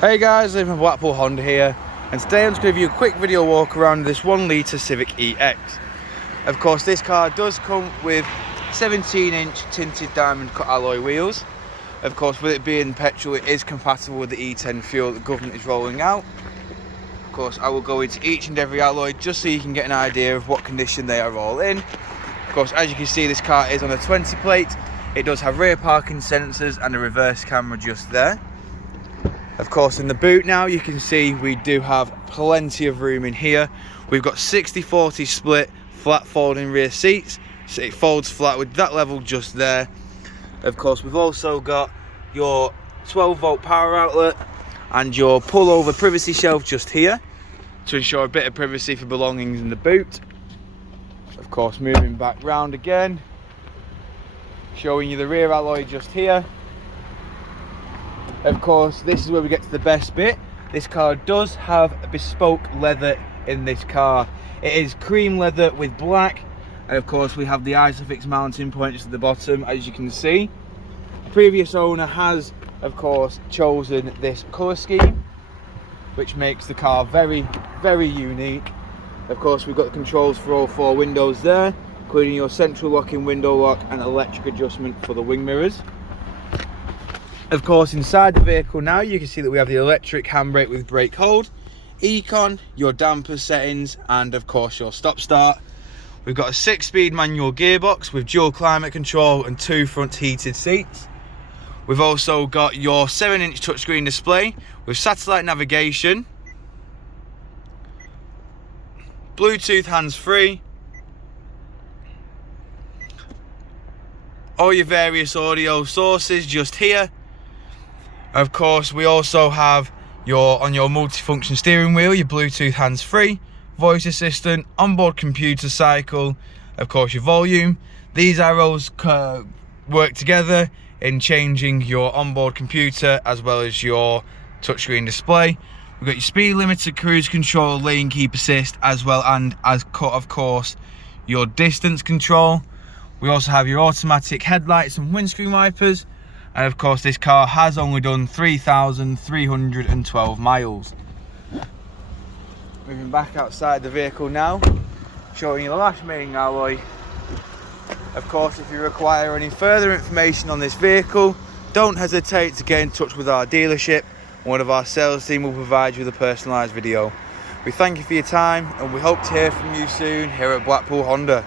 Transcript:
Hey guys, I'm from Blackpool Honda here, and today I'm just going to give you a quick video walk around this 1 litre Civic EX. Of course, this car does come with 17-inch tinted diamond cut alloy wheels. Of course, with it being petrol, it is compatible with the E10 fuel the government is rolling out. Of course, I will go into each and every alloy just so you can get an idea of what condition they are all in. Of course, as you can see, this car is on a 20 plate. It does have rear parking sensors and a reverse camera just there. Of course, in the boot now, you can see we do have plenty of room in here. We've got 60-40 split flat folding rear seats, so it folds flat with that level just there. Of course, we've also got your 12-volt power outlet and your pull-over privacy shelf just here to ensure a bit of privacy for belongings in the boot. Of course, moving back round again, showing you the rear alloy just here. Of course, this is where we get to the best bit. This car does have a bespoke leather in this car. It is cream leather with black, and of course we have the Isofix mounting points at the bottom, as you can see. The previous owner has, of course, chosen this colour scheme, which makes the car very, very unique. Of course, we've got the controls for all 4 windows there, including your central locking window lock and electric adjustment for the wing mirrors. Of course, inside the vehicle now, you can see that we have the electric handbrake with brake hold, Econ, your damper settings, and of course your stop start. We've got a 6-speed manual gearbox with dual climate control and 2 front heated seats. We've also got your 7-inch touchscreen display with satellite navigation, Bluetooth hands-free, all your various audio sources just here. Of course, we also have on your multifunction steering wheel, your Bluetooth hands-free, voice assistant, onboard computer cycle, of course your volume. These arrows work together in changing your onboard computer as well as your touchscreen display. We've got your speed limiter, cruise control, lane keep assist, as well, and of course your distance control. We also have your automatic headlights and windscreen wipers. And of course, this car has only done 3,312 miles. Moving back outside the vehicle now, showing you the lash mating alloy. Of course, if you require any further information on this vehicle, don't hesitate to get in touch with our dealership. One of our sales team will provide you with a personalised video. We thank you for your time, and we hope to hear from you soon here at Blackpool Honda.